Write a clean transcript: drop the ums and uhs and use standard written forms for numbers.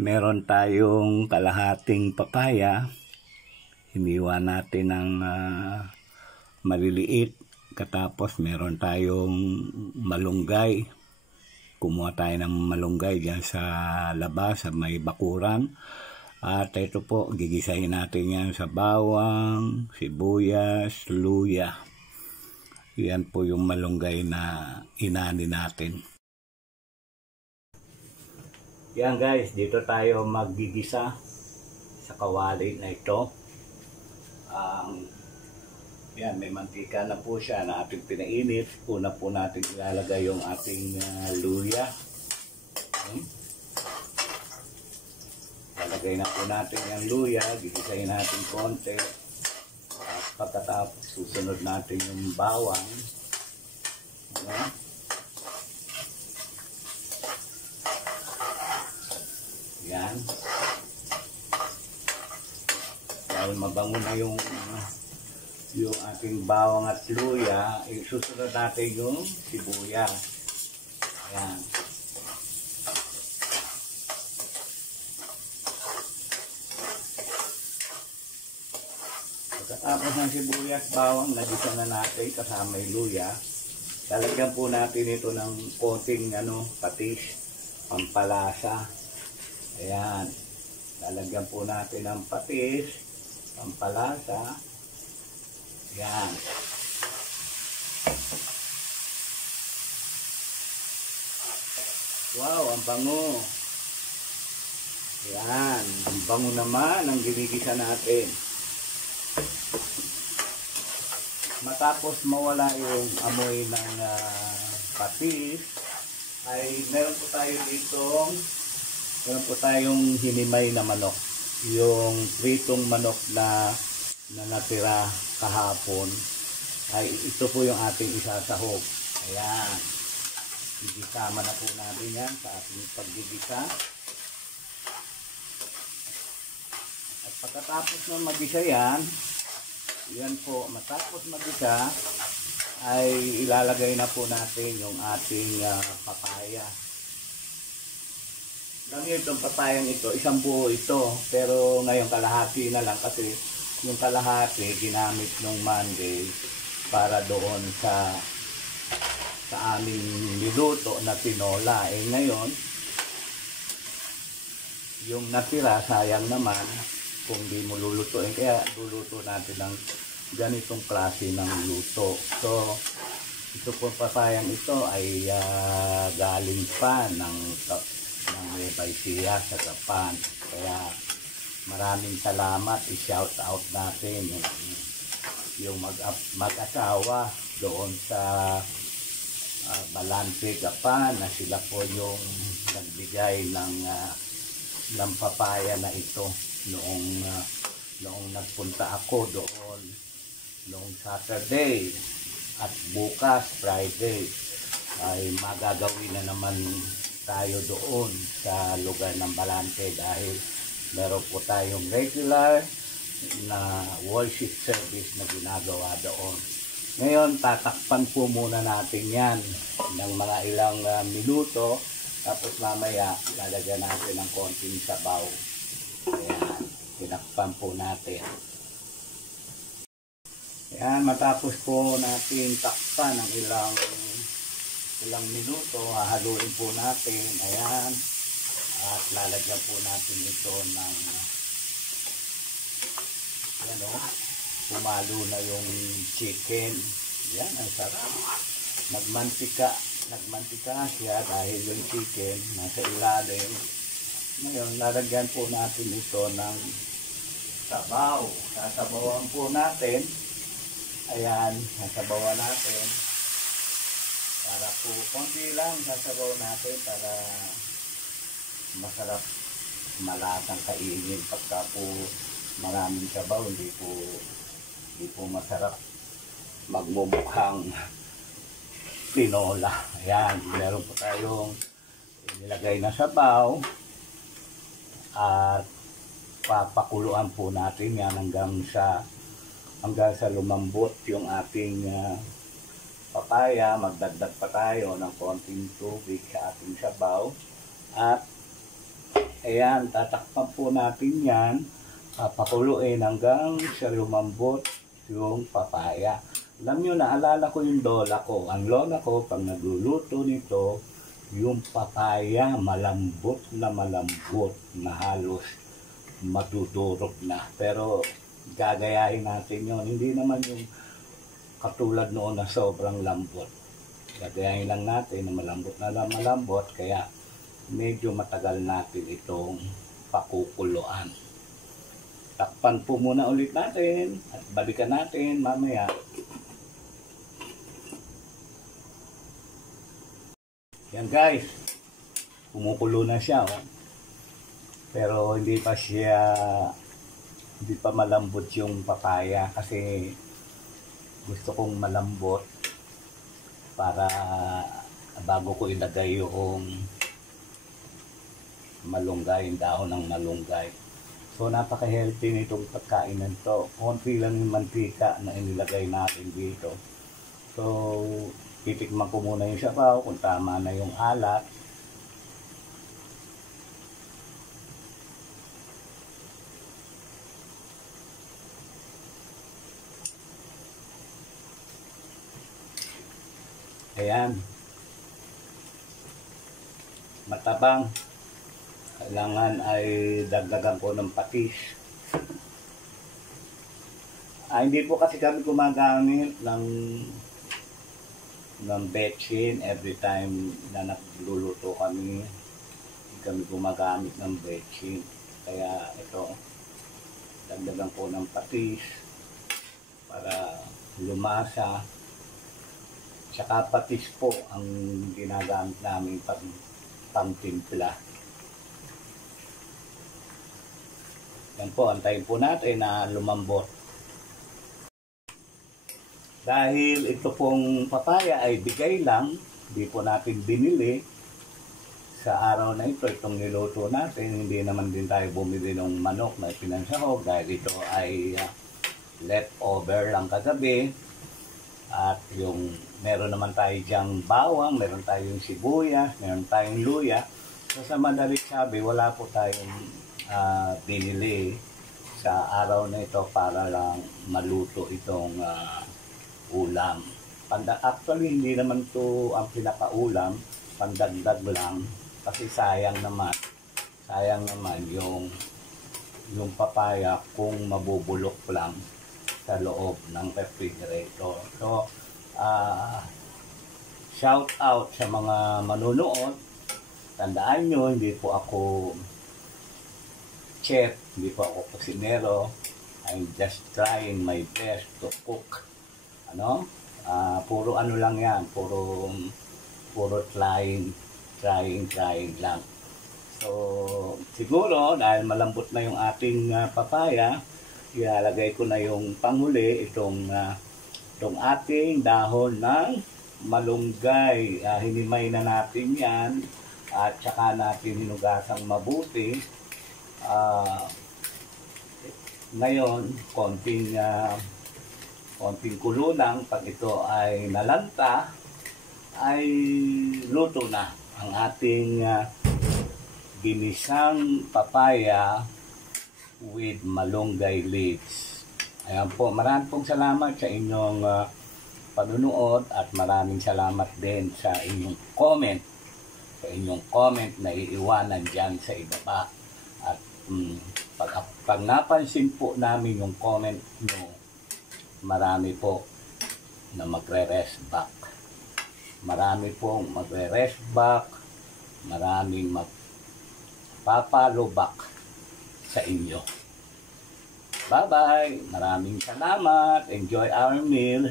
Meron tayong kalahating papaya. Hiniwa natin ng maliliit. Katapos meron tayong malunggay. Kumuha tayo ng malunggay dyan sa labas, sa may bakuran. At ito po, gigisahin natin yan sa bawang, sibuyas, luya. Yan po yung malunggay na inani natin. Yan guys, dito tayo maggigisa sa kawali na ito. Yan, may mantika na po siya na ating pinainit. Una po natin ilalagay yung ating luya. Lalagay na po natin yung luya, gigisahin natin konti. At pagkatapos susunod natin yung bawang. Yan. Dahil mabango na yung ating bawang at luya, susunod natin yung sibuyas. Yan. Pagkatapos ng sibuyas, bawang, nagisa na natin kasama yung luya. Lalagyan po natin ito ng konting patis, pampalasa. Ayan. Lalagyan po natin ng patis, pampalasa. Ayan. Wow, ang bango. Ayan. Ang bango naman ang ginigisa natin. Matapos mawala yung amoy ng patis, ay meron po tayong hinimay na manok. Yung pritong manok na natira kahapon, ay ito po yung ating isasahog. Ayan. Igisama na po natin yan sa ating paggigisa. At pagkatapos ng magisa yan, yan po, matapos magisa, ay ilalagay na po natin yung ating papaya. Dami itong papayang ito, isang buo ito, pero ngayon kalahati na lang kasi yung kalahati ginamit nung Monday para doon sa aming niluto na tinola. Ngayon, yung natira, sayang naman kung di mo lulutuin, kaya luluto natin ng ganitong klase ng luto. So, ito po papayang ito ay galing pa ng Nueva Ecija sa Japan. Kaya maraming salamat, i-shout out natin yung mag-asawa doon sa Balante, Japan, na sila po yung nagbigay ng papaya na ito noong nagpunta ako doon noong Saturday, at bukas Friday ay magagawin na naman tayo doon sa lugar ng Balante dahil meron po tayong regular na worship service na ginagawa doon. Ngayon, tatakpan po muna natin yan ng mga ilang minuto, tapos mamaya lalagyan natin ng konting sabaw. Ayan, tinakpan po natin. Ayan, matapos po natin takpan ng ilang minuto, hahaluin po natin. Ayan, at lalagyan po natin ito ng pumalo na yung chicken. Yan, ang sarap. Nagmantika siya dahil yung chicken nasa ilalim. Ngayon, lalagyan po natin ito ng sabaw. Sasabawan po natin. Ayan, sasabawan natin. Para po, konti lang sasabaw natin para masarap, malasang kainin. Pagka po maraming sabaw, hindi po masarap, magmumukhang tinola. Ayan, meron po tayong nilagay na sabaw at papakuluan po natin yan hanggang sa lumambot yung ating papaya. Magdagdag pa tayo ng konting tubig sa ating sabaw at Ayan, tatakpan po natin yan. Papakuluin hanggang sa lumambot yung papaya. Alam nyo, naalala ko yung lola ko. Ang lola ko, pag nagluluto nito, yung papaya malambot na halos matudurog na. Pero gagayahin natin yun. Hindi naman yung katulad noon na sobrang lambot. Gagayahin lang natin na malambot, kaya medyo matagal natin itong pakukuluan. Takpan po muna ulit natin at balikan natin mamaya. Yan guys, kumukulo na siya, oh. Pero hindi pa malambot yung papaya kasi gusto kong malambot para bago ko ilagay yung malunggay, yung dahon ng malunggay. So napaka-healthy nitong pagkain nito. Konti lang yung mantika na inilagay natin dito. So titikman ko muna yung sabaw kung tama na yung alat. Ayan. Matabang. Kailangan ay dagdagan ko ng patis. Hindi po kasi kami gumagamit ng betchin every time na nagluluto kami. Hindi kami gumagamit ng betchin. Kaya ito, dagdagan ko ng patis para lumasa. Tsaka patis po ang ginagamit namin pag pangtimpla. Yan po, antayin po natin na lumambot. Dahil ito pong papaya ay bigay lang, hindi po natin binili sa araw na ito, itong niluto natin. Hindi naman din tayo bumili ng manok na pinansahog dahil ito ay leftover lang kagabi. At yung meron naman tayo dyang bawang, meron tayong sibuyas, meron tayong luya. So sa madalit sabi, wala po tayong binili sa araw na ito para lang maluto itong ulam. Actually, hindi naman to ang pinakaulam, pandagdag lang kasi sayang naman yung papaya kung mabubulok lang sa loob ng refrigerator. So, shout out sa mga manunood. Tandaan nyo, hindi po ako chef, hindi po ako kusinero. I'm just trying my best to cook. Puro ano lang yan, puro trying lang. So, siguro, dahil malambot na yung ating papaya, ilalagay ko na yung panghuli, itong ating dahon ng malunggay. Hinimay na natin yan at saka natin hinugasang mabuti. Ngayon, konting kulo lang. Pag ito ay nalanta, ay luto na ang ating ginisang papaya with malunggay leaves. Ayan po, maraming pong salamat sa inyong panunood at maraming salamat din sa inyong comment. Sa inyong comment na iiwanan dyan sa ibaba. At pag napansin po namin yung comment nyo, marami po na magre-rest back. Marami pong magre-rest back. Maraming magpapalo back sa inyo. Bye-bye. Maraming salamat. Enjoy our meal.